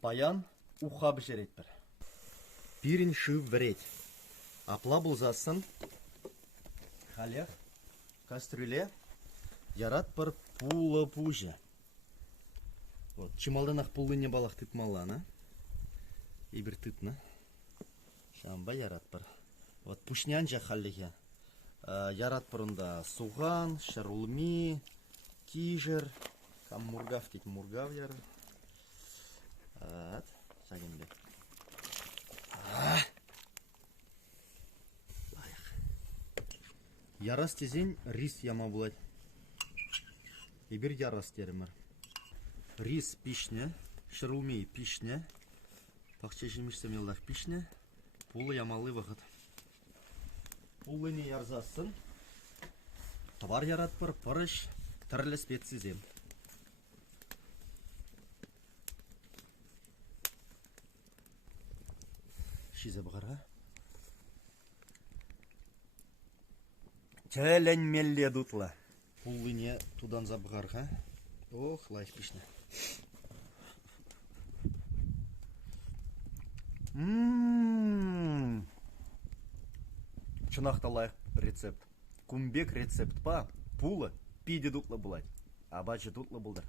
Паян уха бішерет бір. Бірін шыв верет. Апла бұлзасын. Халях. Кастрюле. Ярат бір пулы пужа. Вот, чималданақ пулыне балақ тытмалана. И бір тытна. Шамба ярат бір. Вот пушнян жа халлиге. Ярат бұрында суған, шарулми, кижер. Кам мургав кет мургав яр. Вот, сагенде. Ярас тезен рис яма булать. И бір ярас теремір. Рис пишне, шарулми пишне. Пақча жемішті мелдақ пишне. Пулы ямалы вақыт. Пулы не ярзасын. Товар ярат бір пырыш, түрлі специзем. Шизе бұғарға. Чәлән мелле дутла. Пулы не тудан забығарға. Ох, лайх пишне. Чынақта лайық рецепт. Кумбек рецепт па, пулы пиде дутлы бұлай. Абачы дутлы бұлдар.